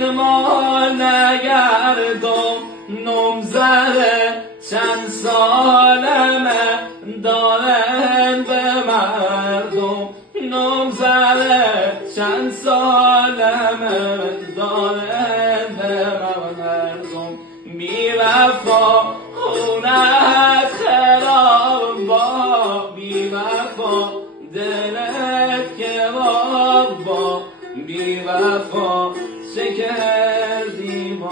ما نگردم نمزده چند سالمه دارن به مردم نمزده چند سالمه دارن به مردم بی وفا خونت خراب با بی وفا دلت که با بی وفا چه کردی با